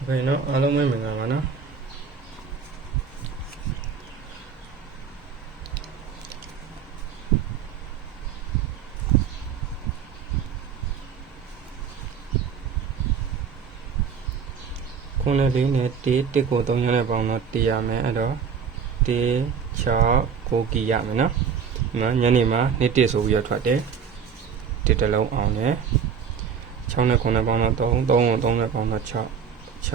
Okay เนาะအားလုံးပဲမင်္ဂလာပါเนาะခုနလေးနဲ့1ကို3ရနဲ့ပေါင်းတော့တည်ရမယ်အဲ့တော့1 6 9ကီရမယ်เนาะဒီမှာညနေမှာ1ဆိုပြီးတော့ထွက်တယ်1တစ်လုံးအောင်တယ်6နဲ့9နဲ့ပေါင်းတော့3 3ကို3နဲ့ပေါင်းတော့6 6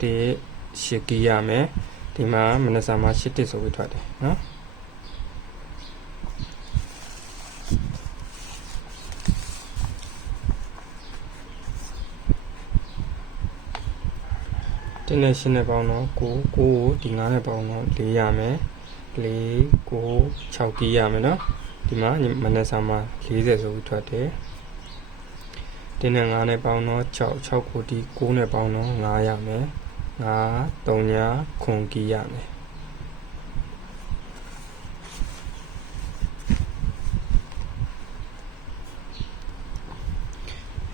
1 8ကီရမယ်ဒီမှာမနက်စာမှာ8တစ်ဆိုပြီးထွက်တယ်เนาะတင်းနဲ့ရှင်းနဲ့ပေါင်းတော့9ကိုဒီ9နဲ့ပေါင်းတော့4ရမယ်4 9 6ကီးရမယ်เนาะဒီမှာမနက်စာမှာ40ဆိုပြီးထွက်တယ်တင်းနဲ့9နဲ့ပေါင်းတော့6 6ကိုဒီ9နဲ့ပေါင်းတော့9ရမယ်5 3ညခွန်ကီးရမယ်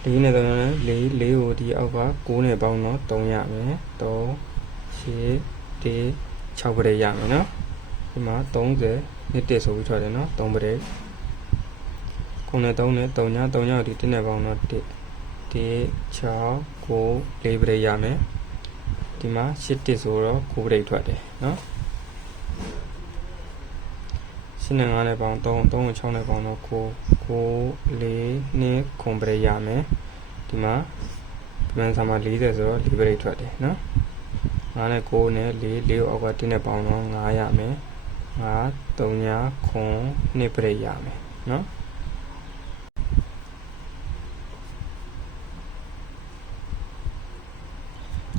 4နဲ့3နဲ့4ကိုဒီအောက်က9နဲ့ပေါင်းတော့3ရမယ်3 8 1 6ပရိတ်ရမယ်เนาะဒီမှာ30နှစ်1ဆိုပြီးထွက်တယ်เนาะ3ပရိတ်9နဲ့3နဲ့3ညဒီ1နဲ့ပေါင်းတော့1 6 9 4ပရိတ်ရမယ်ဒီမှာ8 1ဆိုတော့9ပရိတ်ထွက်တယ်เนาะ8နဲ့5နဲ့ပေါင်း3 3နဲ့6နဲ့ပေါင်းတော့9 4 4 2ခွန်ပရိတ်ရမယ်ဒီမှာဒီမှန်စာမှာ40ဆိုတော့4ပရိတ်ထွက်တယ်เนาะ5နဲ့9နဲ့4 4ကိုအောက်က1နဲ့ပေါင်းတော့9ရမယ်5 3ညခွန်2ပရိတ်ရမယ်เนาะ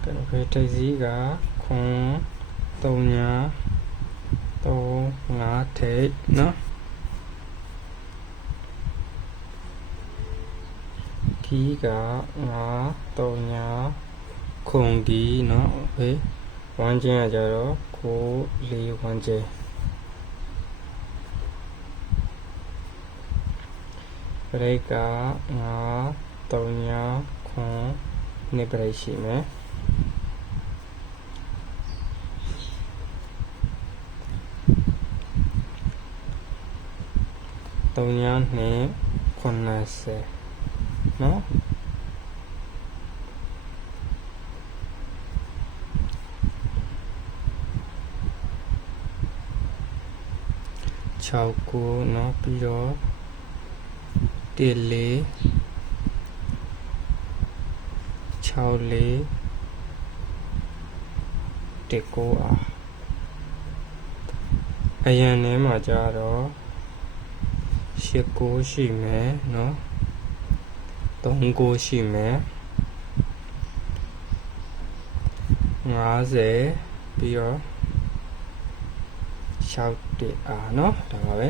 ကဲโอเคတိတ်စီကခွန်3ည3 5ထိတ်เนาะကီးက5 3ညခွန်ကီးเนาะโอเคဝမ်းချင်းကကြတော့9 4ဝမ်းချင်းပရိတ်က5 3ညခွန်2ပရိတ်ရှိမယ်3ည2 90เนาะ6ကိုเนาะပြီးတော့1 4 6 4 1 9အားအရင်ထဲမှာကြတော့8 9ရှိမယ်เนาะ3 9ရှိမယ်50ပြီးတော့6 1အားเนาะဒါပါပဲ